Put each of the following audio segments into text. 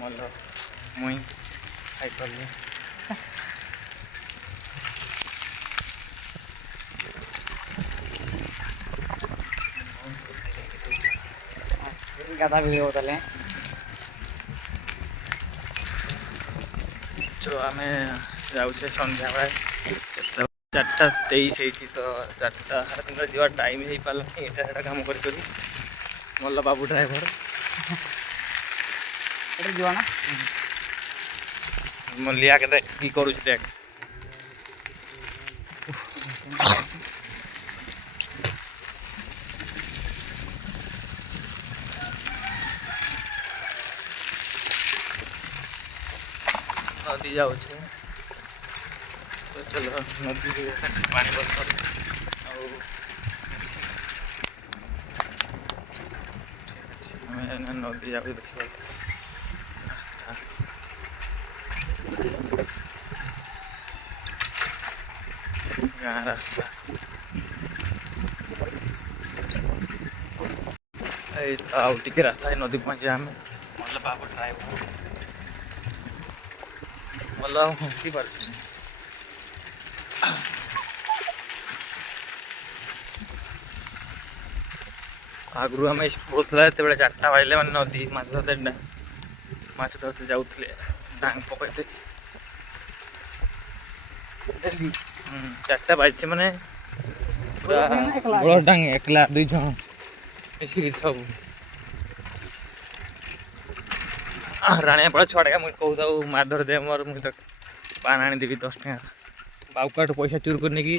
मल मुई खाई गाधा भी होता तो आम जाऊे सन्ध्या बेले 4:23 तो 4:30 जा टाइम हो पारा यहाँ कम कर मल्ल बाबू ड्राइवर जीवाना मल्लिया के देख कि करू देख नदी जाऊे तो चलो नदी पानी बोतल नदी जाऊ देखा गाँ रास्ता आउटे रास्ता नदी पहुँचे आम मतलब बाबू ड्राइवर मतलब हसी पार आगु आम पढ़ुला जो 4टा बाजले मैंने नदी माछ धरते जाऊे डांग पकड़ते 4टा बाजचे मैंने बड़ डांग एकला 2 जन मिसिक सब राणिया पड़ा छुआ मुझे कहूँ माछ धर दे मोर मुझे तो पान आनी देवी 10 टଙ୍କା बाबूकाठू पैसा चोर करने की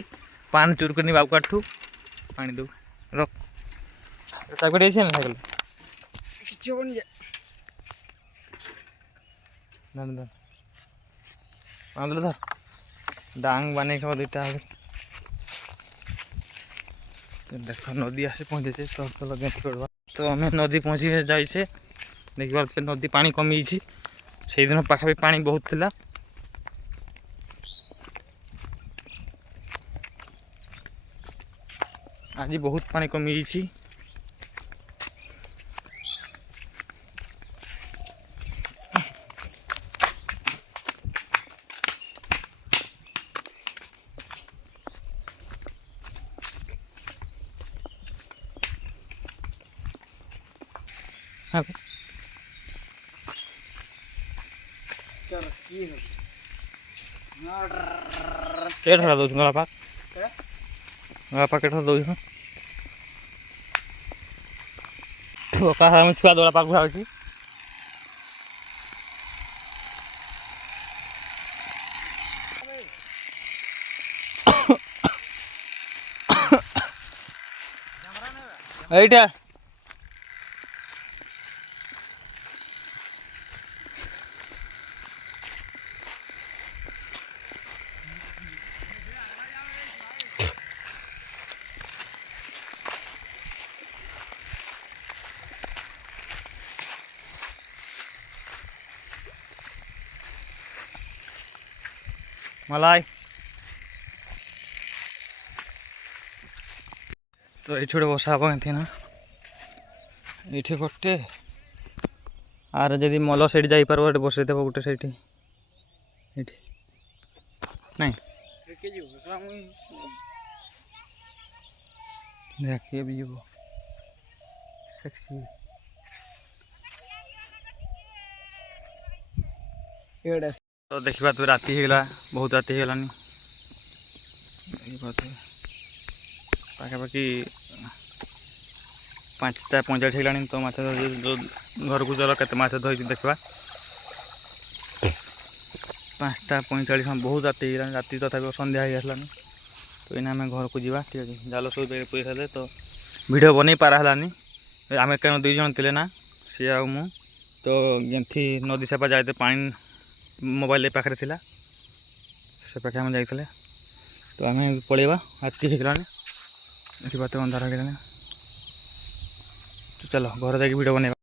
पान चोर करनी बाबूकाठू पानी दो रख साइकेल ऐसे ना साइकेल किसी बन जाए धर डांग बने खा 2टा देख नदी आसी पहुँचे तो चलो गेंती पड़वा तो आम नदी पहुँची जाइए देखा नदी पानी कमी से दिन पाखापी पानी बहुत थिला आज बहुत पानी कमी हाँ के धरा दो गला पाक दो छुआ दौड़ा पाक भाई এইটা मलाई तो ये गोटे बसा हे ना ये गोटे आर जदि मल से जापर बसई देव गोटे से नहीं देखिए भी जीव तो देखा तो राति होगा बहुत राति होगलानी पाखापाखि 5:45 होगा तो माछ घर को चल के माछ धोई देखा 5:45 बहुत राति होगा राति तथा सन्ध्या हो आसलानी तो इना आम घर को जावा ठीक है जाल सब बेग पूरी सारे तो वीडियो बन पारानी आम कहीं 2 जन थे ना सी आ मु तो एमती नदी सेपा जाते पानी मोबाइल पाखे थिला से पाखे आम जाइए तो आम पलैबा राति होगलानी ये बात अंधार हो तो चलो घर जाकि वीडियो बनेगा।